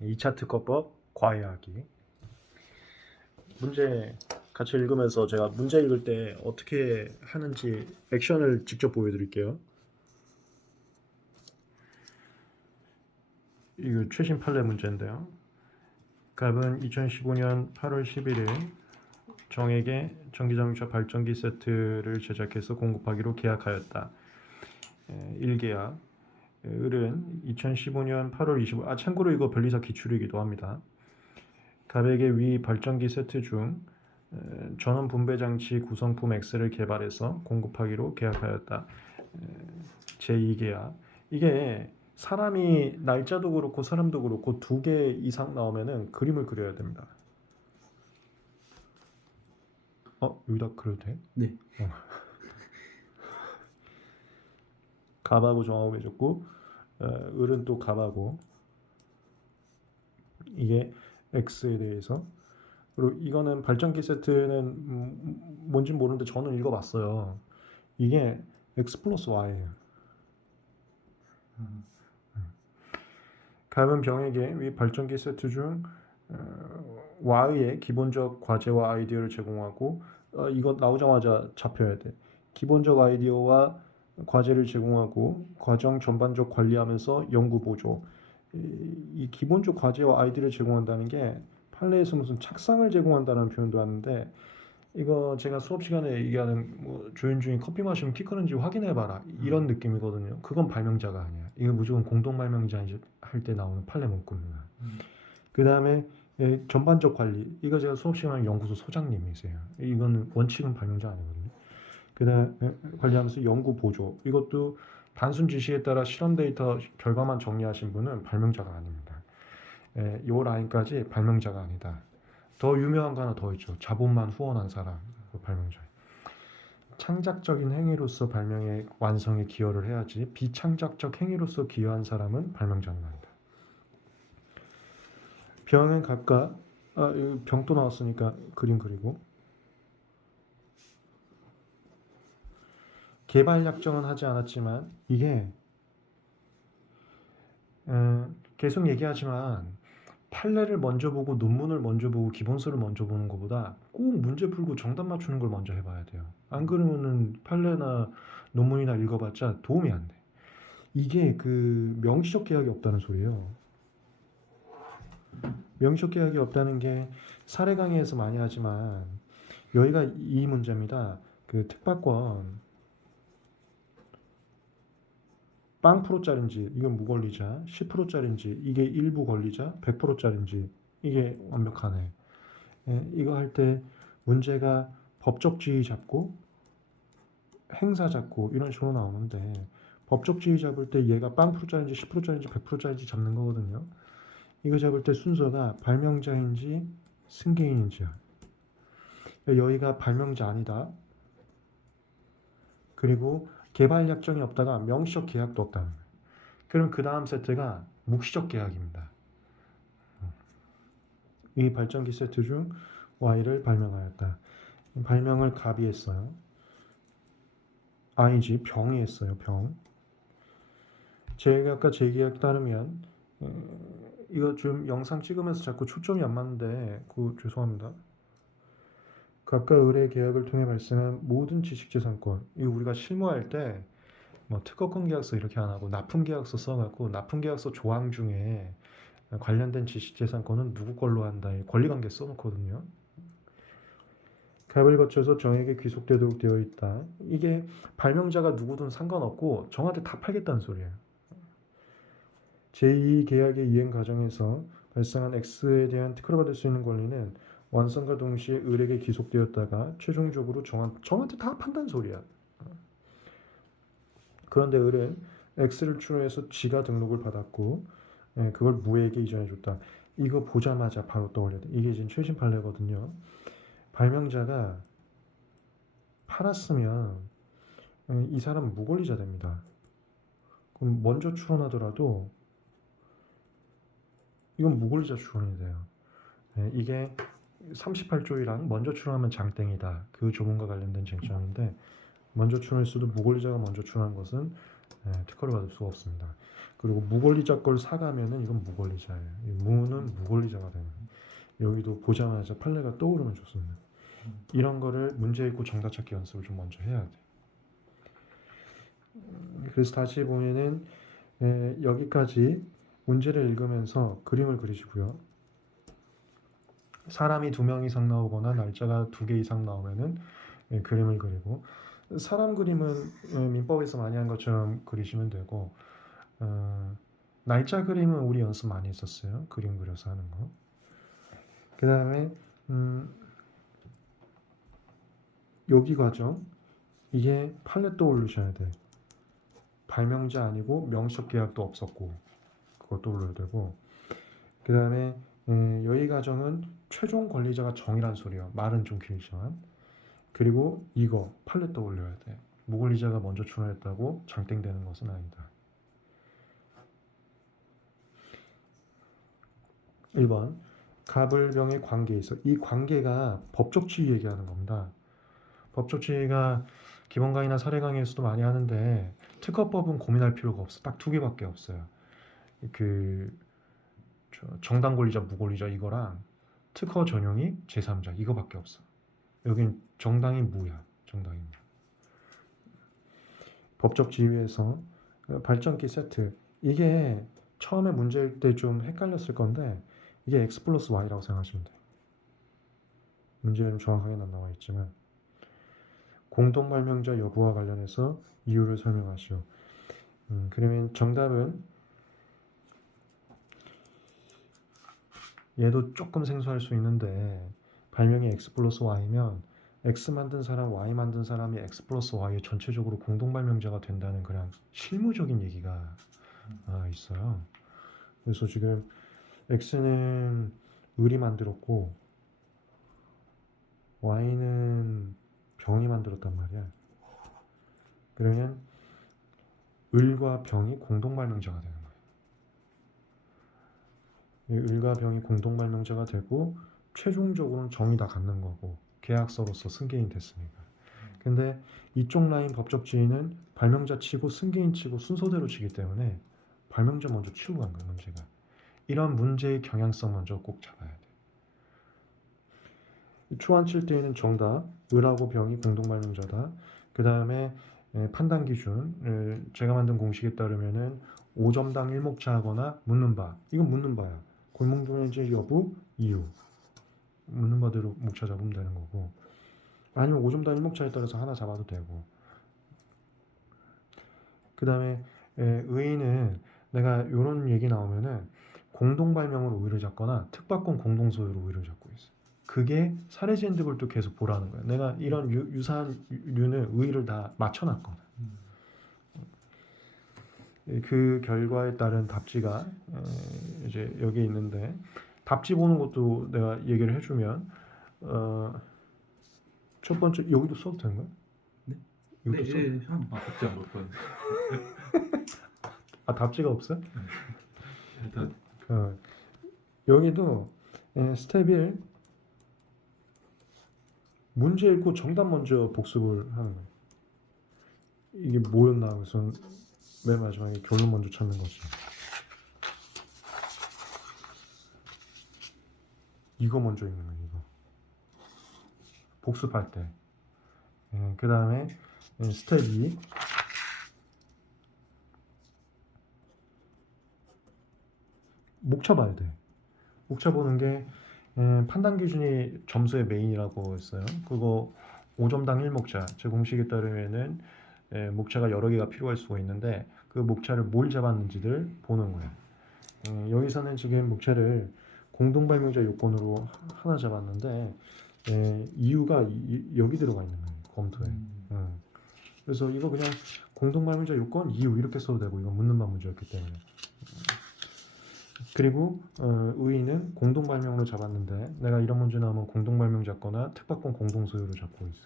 2차 특허법 과외하기. 문제 같이 읽으면서 제가 문제 읽을 때 어떻게 하는지 액션을 직접 보여드릴게요. 이거 최신 판례 문제인데요. 갑은 2015년 8월 11일 정에게 전기자동차 발전기 세트를 제작해서 공급하기로 계약하였다. 1계약. 을은 2015년 8월 25일, 참고로 이거 변리사 기출이기도 합니다. 갑에게 위 발전기 세트 중 전원 분배 장치 구성품 X를 개발해서 공급하기로 계약하였다. 제2계약. 이게 사람이 날짜도 그렇고 사람도 그렇고 2개 이상 나오면은 그림을 그려야 됩니다. 여기다 그려도 돼? 네. 갑하고 정하고 해줬고, 을은 또 갑하고, 이게 X에 대해서. 그리고 이거는 발전기 세트는 뭔지 모르는데 저는 읽어봤어요. 이게 X 플러스 Y예요. 갑은 병에게 위 발전기 세트 중 Y의 기본적 과제와 아이디어를 제공하고, 이거 나오자마자 잡혀야 돼. 기본적 아이디어와 과제를 제공하고 과정 전반적 관리하면서 연구 보조. 이 기본적 과제와 아이디어를 제공한다는 게 판례에서 무슨 착상을 제공한다는 표현도 하는데, 이거 제가 수업 시간에 얘기하는 뭐 조윤중이 커피 마시면 키 크는지 확인해봐라 이런 느낌이거든요. 그건 발명자가 아니야. 이거 무조건 공동 발명자 할 때 나오는 판례 문구입니다. 그 다음에 전반적 관리. 이거 제가 수업 시간에 연구소 소장님이세요. 이건 원칙은 발명자 아니거든요. 그 다음에 관리하면서 연구 보조. 이것도 단순 지시에 따라 실험 데이터 결과만 정리하신 분은 발명자가 아닙니다. 이 라인까지 발명자가 아니다. 더 유명한 거 하나 더 있죠. 자본만 후원한 사람, 발명자. 창작적인 행위로서 발명의 완성에 기여를 해야지 비창작적 행위로서 기여한 사람은 발명자는 아니다. 병은 각각 병 또 나왔으니까 그림 그리고, 개발 약정은 하지 않았지만 이게 계속 얘기하지만 판례를 먼저 보고 논문을 먼저 보고 기본서를 먼저 보는 것보다 꼭 문제 풀고 정답 맞추는 걸 먼저 해봐야 돼요. 안 그러면은 판례나 논문이나 읽어봤자 도움이 안 돼. 이게 그 명시적 계약이 없다는 소리예요. 명시적 계약이 없다는 게 사례 강의에서 많이 하지만 여기가 이 문제입니다. 그 특파권 빵 프로짜리인지 이건 무권리자, 10%짜리인지 이게 일부 권리자, 100%짜리인지 이게 완벽하네. 이거 할 때 문제가 법적 지위 잡고 행사 잡고 이런 식으로 나오는데, 법적 지위 잡을 때 얘가 빵 프로짜리인지 10%짜리인지 100%짜리인지 잡는 거거든요. 이거 잡을 때 순서가 발명자인지 승계인인지야. 여기가 발명자 아니다. 그리고 개발 약정이 없다가 명시적 계약도 없다는 거예요. 그럼 그 다음 세트가 묵시적 계약입니다. 이 발전기 세트 중 Y를 발명하였다. 발명을 갑이 했어요. 아니지, 병이 했어요. 병. 제약과 제계약 따르면 이거 좀 영상 찍으면서 자꾸 초점이 안 맞는데 죄송합니다. 갑과 을의 계약을 통해 발생한 모든 지식재산권, 이거 우리가 실무할 때 뭐 특허권 계약서 이렇게 안 하고 납품 계약서 써갖고 납품 계약서 조항 중에 관련된 지식재산권은 누구 걸로 한다 권리관계 써놓거든요. 갑을 거쳐서 정에게 귀속되도록 되어 있다. 이게 발명자가 누구든 상관없고 정한테 다 팔겠다는 소리예요. 제2 계약의 이행 과정에서 발생한 X에 대한 특허를 받을 수 있는 권리는 완성과 동시에 을에게 귀속되었다가 최종적으로 정한테 다 판다는 소리야. 그런데 을은 X를 추론해서 지가 등록을 받았고 그걸 무에게 이전해줬다. 이거 보자마자 바로 떠올려야 돼. 이게 지금 최신 판례거든요. 발명자가 팔았으면 이 사람은 무권리자 됩니다. 그럼 먼저 추론하더라도 이건 무권리자 추론이 돼요. 이게 38조이랑 먼저 추론하면 장땡이다. 그 조문과 관련된 쟁점인데, 먼저 추론했어도 무권리자가 먼저 추론한 것은 특허를 받을 수가 없습니다. 그리고 무권리자 걸 사가면은 이건 무권리자예요. 이 무는 무권리자가 되는 거예요. 여기도 보자마자 판례가 떠오르면 좋습니다. 이런 거를 문제 있고 정답 찾기 연습을 좀 먼저 해야 돼. 그래서 다시 보면은 여기까지 문제를 읽으면서 그림을 그리시고요. 사람이 2명 이상 나오거나 날짜가 2개 이상 나오면은 그림을 그리고, 사람 그림은 민법에서 많이 한 것처럼 그리시면 되고, 날짜 그림은 우리 연습 많이 했었어요. 그림 그려서 하는 거. 그 다음에 여기 과정, 이게 판례 떠올리셔야 돼. 발명자 아니고 명시적 계약도 없었고 그거 떠올려야 되고, 그 다음에 여기 과정은 최종 권리자가 정의란 소리야. 말은 좀 길지만. 그리고 이거 판례 떠올려야 돼. 무권리자가 먼저 출원했다고 장땡되는 것은 아니다. 1번 갑을병의 관계에 있어. 이 관계가 법적 지위 얘기하는 겁니다. 법적 지위가 기본 강의나 사례 강의에서도 많이 하는데 특허법은 고민할 필요가 없어. 딱 2개밖에 없어요. 그 정당 권리자, 무권리자 이거랑 특허 전용이 제3자 이거밖에 없어. 여긴 정당이 무야. 정당이 무. 법적 지위에서 발전기 세트, 이게 처음에 문제일 때 좀 헷갈렸을 건데 이게 x 플러스 y라고 생각하시면 돼요. 문제는 정확하게는 안 나와 있지만 공동 발명자 여부와 관련해서 이유를 설명하시오. 그러면 정답은 얘도 조금 생소할 수 있는데 발명이 x 플러스 y면 x 만든 사람, y 만든 사람이 x 플러스 y의 전체적으로 공동 발명자가 된다는 그냥 실무적인 얘기가 있어요. 그래서 지금 x는 을이 만들었고 y는 병이 만들었단 말이야. 그러면 을과 병이 공동 발명자가 되는 거예요. 을과 병이 공동 발명자가 되고 최종적으로는 정이 다 갖는 거고 계약서로서 승계인 됐으니까. 근데 이쪽 라인 법적 지위는 발명자 치고 승계인 치고 순서대로 치기 때문에 발명자 먼저 치고 간 거예요. 문제가. 이런 문제의 경향성 먼저 꼭 잡아야 돼. 초안 칠 때에는 정답, 을하고 병이 공동 발명자다. 그 다음에 판단 기준, 제가 만든 공식에 따르면은 5점당 1목차 하거나 묻는 바, 이건 묻는 바야. 골목분해제 여부, 이유. 묻는 바대로 목차 잡으면 되는 거고, 아니면 5점당 1목차에 따라서 하나 잡아도 되고. 그 다음에 의의는 내가 이런 얘기 나오면은 공동 발명으로 의의를 잡거나 특박권 공동 소유로 의의를 잡고 있어. 그게 사례지 핸드볼 도 계속 보라는 거야. 내가 이런 유사한 류는 의의를 다 맞춰놨거든. 그 결과에 따른 답지가 이제 여기 있는데, 답지 보는 것도 내가 얘기를 해주면 첫 번째 여기도 써도 되는 거야? 네? 이것도 네, 써? 네, 형, 답지 안 볼 거예요. 답지가 없어? 일단 여기도 스텝 1 문제 읽고 정답 먼저 복습을 하는 거예요. 이게 뭐였나 그래서 맨 마지막에 결론 먼저 찾는 거지. 이거 먼저 읽는 거예요. 이거 복습할 때. 그 다음에 스텝 2 목차 봐야 돼. 목차 보는 게 판단 기준이 점수의 메인이라고 했어요. 그거 5점당 1목차. 제 공식에 따르면은 목차가 여러 개가 필요할 수가 있는데 그 목차를 뭘 잡았는지를 보는 거예요. 여기서는 지금 목차를 공동 발명자 요건으로 하나 잡았는데 이유가 여기 들어가 있는 거예요. 검토에. 그래서 이거 그냥 공동 발명자 요건 이유 이렇게 써도 되고, 이건 묻는 바 문제였기 때문에. 그리고 의의는 공동 발명으로 잡았는데 내가 이런 문제 나오면 공동 발명 잡거나 특박권 공동 소유로 잡고 있어.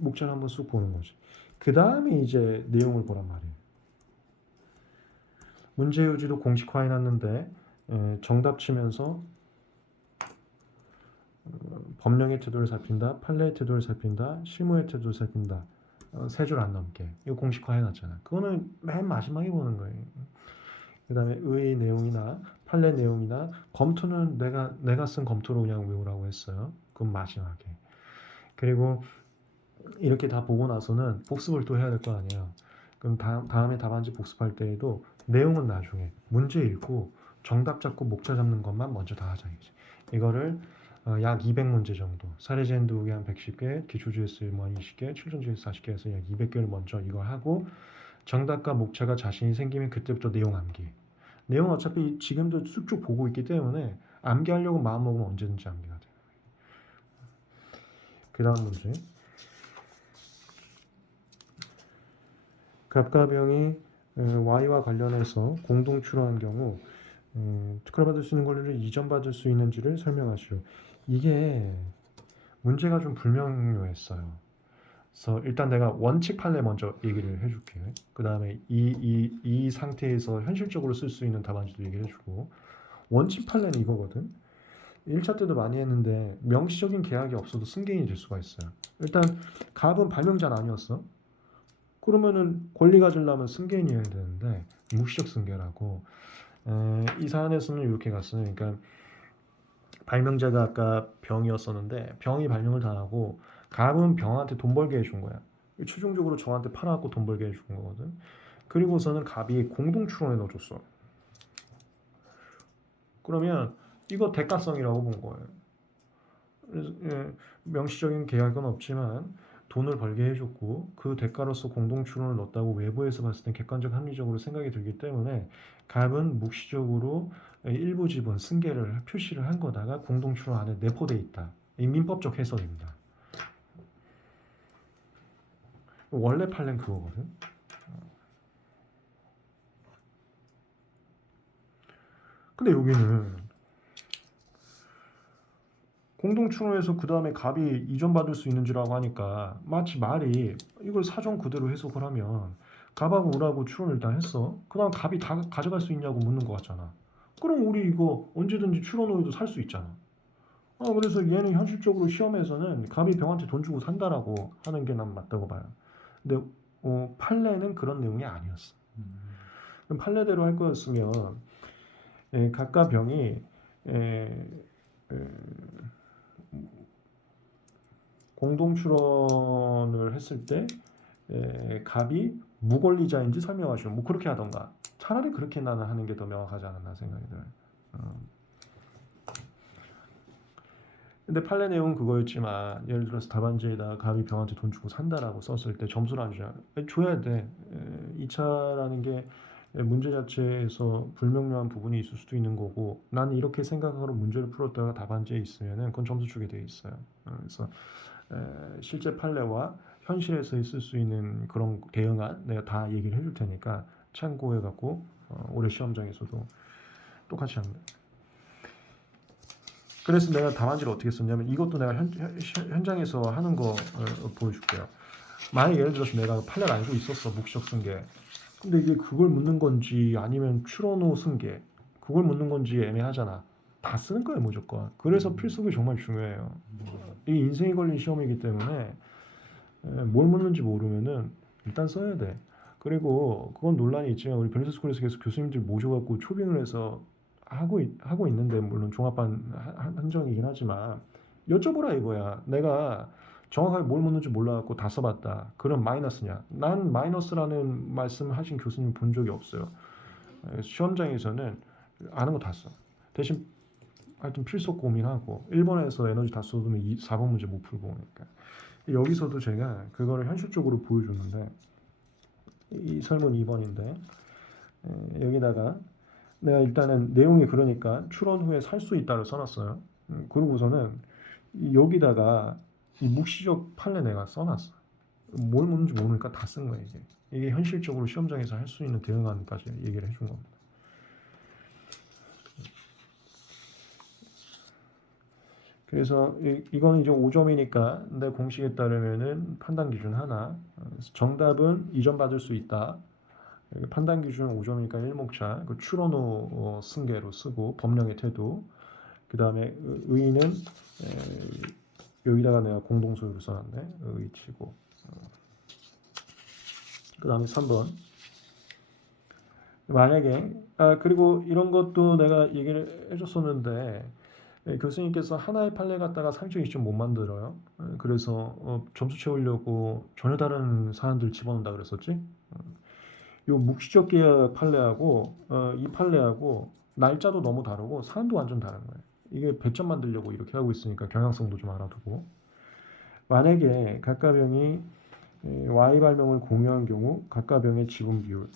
목차를 한번 쑥 보는 거지. 그 다음에 이제 내용을 보란 말이에요. 문제 요지도 공식화해 놨는데 정답 치면서 법령의 태도를 살핀다, 판례의 태도를 살핀다, 실무의 태도를 살핀다. 세 줄 안 넘게. 이거 공식화 해놨잖아. 그거는 맨 마지막에 보는 거예요. 그 다음에 의 내용이나 판례 내용이나 검토는 내가 쓴 검토로 그냥 외우라고 했어요. 그건 마지막에. 그리고 이렇게 다 보고 나서는 복습을 또 해야 될 거 아니에요. 그럼 다음에 답안지 복습할 때에도 내용은 나중에 문제 읽고 정답 잡고 목차 잡는 것만 먼저 다 하자 이제. 이거를 약 200문제 정도. 사례제한도기 한 110개, 기초주의수 뭐 20개, 출전주의수 40개에서 약 200개를 먼저 이거 하고 정답과 목차가 자신이 생기면 그때부터 내용 암기. 내용 어차피 지금도 쭉쭉 보고 있기 때문에 암기하려고 마음먹으면 언제든지 암기가 돼요. 그 다음 문제. 갑과 병이 Y와 관련해서 공동 출원한 경우 특허받을 수 있는 권리를 이전받을 수 있는지를 설명하시오. 이게 문제가 좀 불명료했어요. 그래서 일단 내가 원칙 판례 먼저 얘기를 해줄게. 그 다음에 이 상태에서 현실적으로 쓸 수 있는 답안지도 얘기를 해주고, 원칙 판례는 이거거든. 1차 때도 많이 했는데 명시적인 계약이 없어도 승계인이 될 수가 있어요. 일단 갑은 발명자는 아니었어. 그러면은 권리 가지려면 승계인이어야 되는데 묵시적 승계라고. 이 사안에서는 이렇게 갔어요. 그러니까 발명자가 아까 병이었었는데 병이 발명을 당하고 갑은 병한테 돈 벌게 해준 거야. 최종적으로 저한테 팔아갖고 돈 벌게 해준 거거든. 그리고서는 갑이 공동 출원에 넣어줬어. 그러면 이거 대가성이라고 본 거예요. 그래서, 명시적인 계약은 없지만 돈을 벌게 해줬고 그 대가로서 공동 출원을 넣었다고 외부에서 봤을 땐 객관적 합리적으로 생각이 들기 때문에 갑은 묵시적으로 일부 지분 승계를 표시를 한 거다가 공동 출원 안에 내포돼 있다. 이 민법적 해석입니다. 원래 판례는 그거거든. 근데 여기는 공동 출원해서 그 다음에 갑이 이전받을 수 있는지라고 하니까 마치 말이 이걸 사정 그대로 해석을 하면 갑하고 을하고 출원을 일단 했어. 그 다음 갑이 다 가져갈 수 있냐고 묻는 것 같잖아. 그럼 우리 이거 언제든지 출원 후에도 살 수 있잖아. 그래서 얘는 현실적으로 시험에서는 갑이 병한테 돈 주고 산다라고 하는 게 난 맞다고 봐요. 근데 판례는 그런 내용이 아니었어. 그럼 판례대로 할 거였으면 갑과 병이 공동 출원을 했을 때 갑이 무권리자인지 설명하시오. 뭐 그렇게 하던가. 차라리 그렇게 나는 하는 게 더 명확하지 않았나 생각이 들어요. 근데 판례 내용은 그거였지만 예를 들어서 답안지에다 갑이 병한테 돈 주고 산다라고 썼을 때 점수를 안 주냐? 줘야 돼. 2차라는 게 문제 자체에서 불명료한 부분이 있을 수도 있는 거고 나는 이렇게 생각하고 문제를 풀었다가 답안지에 있으면은 그건 점수 주게 돼 있어요. 그래서 실제 판례와 현실에서 있을 수 있는 그런 대응안 내가 다 얘기를 해줄 테니까 참고해 갖고 올해 시험장에서도 똑같이 합니다. 그래서 내가 답안지를 어떻게 썼냐면 이것도 내가 현장에서 하는 거 보여줄게요. 만약 예를 들어서 내가 판례를 알고 있었어. 묵시적 승계. 근데 이게 그걸 묻는 건지 아니면 출원 후 승계 그걸 묻는 건지 애매하잖아. 다 쓰는 거예요 무조건. 그래서 필수가 정말 중요해요. 이 인생이 걸린 시험이기 때문에 뭘 묻는지 모르면은 일단 써야 돼. 그리고 그건 논란이 있지만 우리 베네스 스쿨에서 계속 교수님들 모셔갖고 초빙을 해서 하고 있는데 물론 종합반 한정이긴 하지만 여쭤보라 이거야. 내가 정확하게 뭘 묻는지 몰라갖고 다 써봤다. 그럼 마이너스냐? 난 마이너스라는 말씀하신 교수님 본 적이 없어요. 시험장에서는 아는 거 다 써. 대신 하여튼 필수 고민하고 1번에서 에너지 다 쏟으면 4번 문제 못 풀고 오니까 여기서도 제가 그거를 현실적으로 보여줬는데 이 설문 2번인데 여기다가 내가 일단은 내용이 그러니까 출원 후에 살 수 있다를 써놨어요. 그러고서는 여기다가 이 묵시적 판례 내가 써놨어. 뭘 묻는지 모르니까 다 쓴 거야 이게. 이게 현실적으로 시험장에서 할 수 있는 대응안까지 얘기를 해준 겁니다. 그래서 이거는 이제 5점이니까 내 공식에 따르면은 판단 기준 하나. 정답은 이전받을 수 있다. 판단 기준 5점이니까 1목차. 그 출원 후 승계로 쓰고 법령의 태도. 그 다음에 의의는 여기다가 내가 공동소유로 써놨네. 의의치고. 그 다음에 3번. 만약에 그리고 이런 것도 내가 얘기를 해줬었는데 교수님께서 하나의 판례 갖다가 3.20점 못 만들어요. 그래서 점수 채우려고 전혀 다른 사안들 집어넣는다 그랬었지. 요 묵시적 계약 판례하고 이 판례하고 날짜도 너무 다르고 사안도 완전 다른 거예요. 이게 100점 만들려고 이렇게 하고 있으니까 경향성도 좀 알아두고. 만약에 각각 병이 Y 발명을 공유한 경우 각각 병의 지분 비율.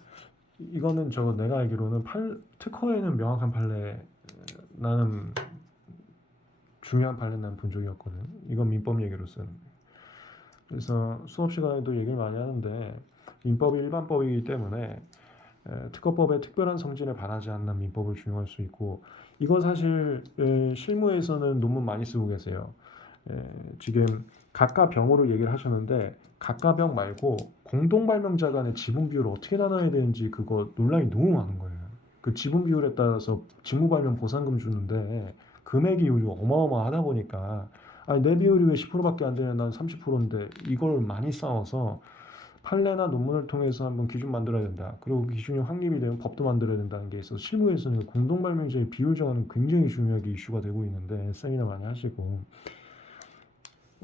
이거는 내가 알기로는 특허에는 명확한 판례 나는 중요한 판례 난 본 적이 없거든. 이건 민법 얘기로 쓰는 거예요. 그래서 수업 시간에도 얘기를 많이 하는데 민법이 일반법이기 때문에 특허법의 특별한 성질에 반하지 않는 민법을 준용할 수 있고 이거 사실 실무에서는 논문 많이 쓰고 계세요. 지금 각각 병으로 얘기를 하셨는데 각각 병 말고 공동 발명자 간의 지분 비율을 어떻게 나눠야 되는지 그거 논란이 너무 많은 거예요. 그 지분 비율에 따라서 직무 발명 보상금 주는데 금액이 요즘 어마어마하다 보니까 아니 내 비율이 왜 10%밖에 안 되냐 난 30%인데 이걸 많이 싸워서 판례나 논문을 통해서 한번 기준 만들어야 된다. 그리고 그 기준이 확립이 되면 법도 만들어야 된다는 게 있어서 실무에서는 공동 발명자의 비율 정하는 굉장히 중요하게 이슈가 되고 있는데 세미나 많이 하시고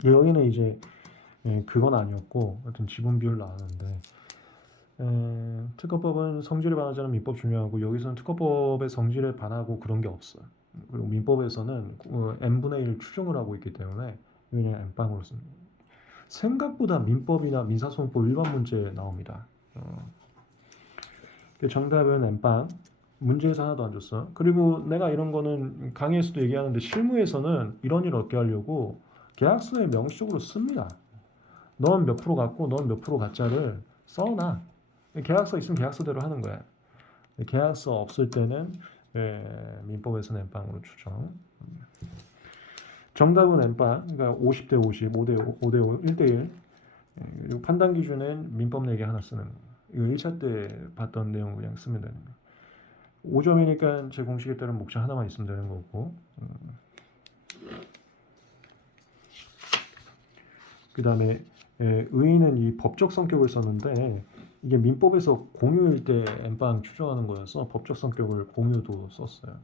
여기는 이제 그건 아니었고 하여튼 지분 비율 나왔는데 특허법은 성질에 반하지 않은 민법 중요하고 여기서는 특허법의 성질에 반하고 그런 게 없어요. 그리고 민법에서는 n분의 1 추정을 하고 있기 때문에 그냥 n빵으로 씁니다. 생각보다 민법이나 민사소송법 일반 문제 나옵니다. 정답은 n빵. 문제에서 하나도 안 줬어. 그리고 내가 이런 거는 강의에서도 얘기하는데 실무에서는 이런 일 어떻게 하려고 계약서에 명시적으로 씁니다. 넌 몇 프로 갖고 넌 몇 프로 가짜를 써놔. 계약서 있으면 계약서대로 하는 거야. 계약서 없을 때는 민법에서는 n빵으로 추정. 정답은 n빵. 그러니까 50대 50, 5대 5, 1대 1. 그리고 판단 기준은 민법 4개 하나 쓰는 거. 이거 1차 때 봤던 내용을 그냥 쓰면 되는 거. 5점이니까 제 공식에 따른 목차 하나만 있으면 되는 거고. 그 다음에 의의는 이 법적 성격을 썼는데 이게 민법에서 공유일 때 n빵 추정하는 거여서 법적 성격을 공유도 썼어요.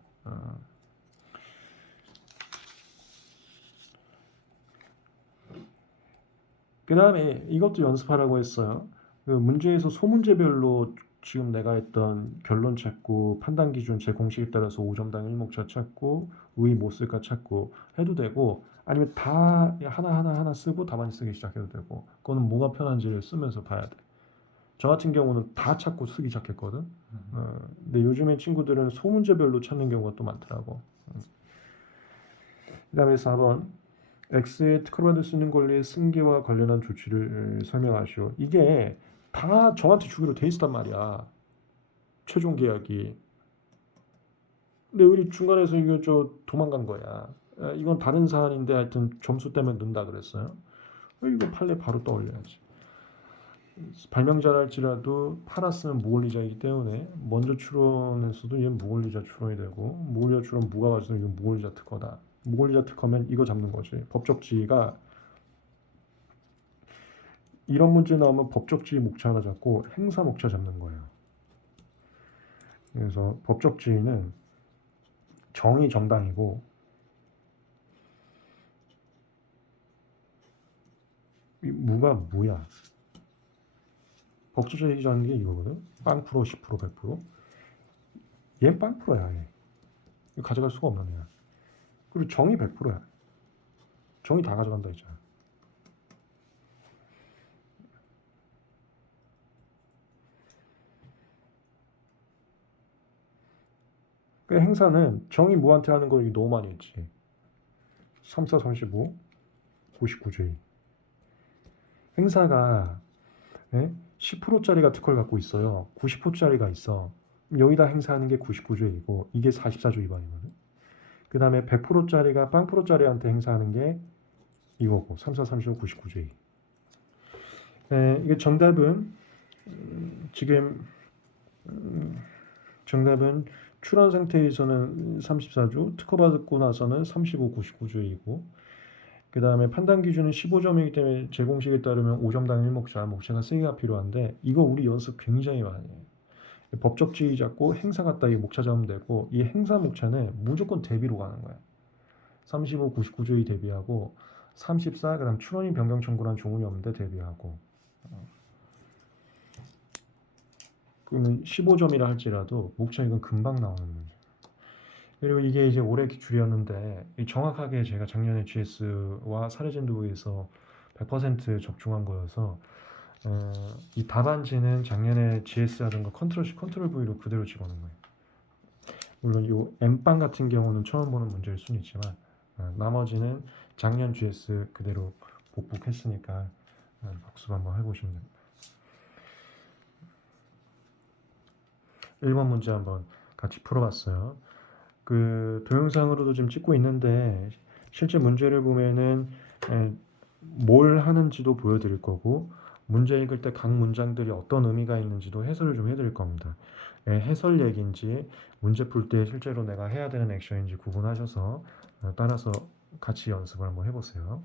그 다음에 이것도 연습하라고 했어요. 그 문제에서 소문제별로 지금 내가 했던 결론 찾고 판단 기준 제 공식에 따라서 5점당 1목차 찾고 의의 못 쓸까 찾고 해도 되고 아니면 다 하나 쓰고 답안 쓰기 시작해도 되고 그거는 뭐가 편한지를 쓰면서 봐야 돼. 저 같은 경우는 다 찾고 쓰기 시작했거든. 근데 요즘에 친구들은 소문제별로 찾는 경우가 또 많더라고. 그 다음에 4번 X의 특허를 받을 수 있는 권리의 승계와 관련한 조치를 설명하시오. 이게 다 저한테 주기로 돼 있었단 말이야. 최종 계약이. 근데 우리 중간에서 이거 도망간 거야. 이건 다른 사안인데 하여튼 점수 때문에 넣는다 그랬어요. 이거 판례 바로 떠올려야지. 발명자랄지라도 팔았으면 무권리자이기 때문에 먼저 추론했어도 얘는 무권리자 추론이 되고 무권리자 추론 무가 가지고 이건 무권리자 특허다. 무권리자 특허면 이거 잡는 거지. 법적 지위가 이런 문제 나오면 법적 지위 목차 하나 잡고 행사 목차 잡는 거예요. 그래서 법적 지위는 정의 정당이고 무가 무야. 법적 지위라는 게 이거거든. 빵 프로 10% 100%. 얘는 빵 프로야. 얘. 이거 가져갈 수가 없는 애야. 그리고 정의 100%야. 정의 다 가져간다 했잖아. 그 행사는 정의 무한테 하는 걸 너무 많이 했지. 3, 4, 35, 99j. 행사가 10%짜리가 특허를 갖고 있어요. 90%짜리가 있어. 여기다 행사하는 게 99조이고 이게 44조 위반이거든. 그 다음에 100%짜리가 0%짜리한테 행사하는 게 이거고 3, 4, 35, 99조이. 이게 정답은 지금 정답은 출원 상태에서는 34조, 특허받고 나서는 35, 99조이고 그 다음에 판단 기준은 15점이기 때문에 제 공식에 따르면 5점당 1목차, 목차가 3개가 필요한데 이거 우리 연습 굉장히 많이 해요. 법적지위 잡고 행사 갔다 이 목차 잡으면 되고 이 행사 목차는 무조건 대비로 가는 거야. 35, 99조의 대비하고 34, 그 다음 출원인 변경 청구란 조문이 없는데 대비하고 그러면 15점이라 할지라도 목차 이건 금방 나오는 문제. 그리고 이게 이제 올해 기출이었는데 정확하게 제가 작년에 GS와 사례진도에서 100% 적중한 거여서 이 답안지는 작년에 GS 하던 거 컨트롤 C, 컨트롤 V로 그대로 집어넣은 거예요. 물론 이 M빵 같은 경우는 처음 보는 문제일 수는 있지만 나머지는 작년 GS 그대로 복붙했으니까 복습 한번 해보시면 됩니다. 1번 문제 한번 같이 풀어봤어요. 그 동영상으로도 지금 찍고 있는데 실제 문제를 보면은 뭘 하는지도 보여드릴 거고 문제 읽을 때 각 문장들이 어떤 의미가 있는지도 해설을 좀 해드릴 겁니다. 해설 얘기인지 문제 풀 때 실제로 내가 해야 되는 액션인지 구분하셔서 따라서 같이 연습을 한번 해보세요.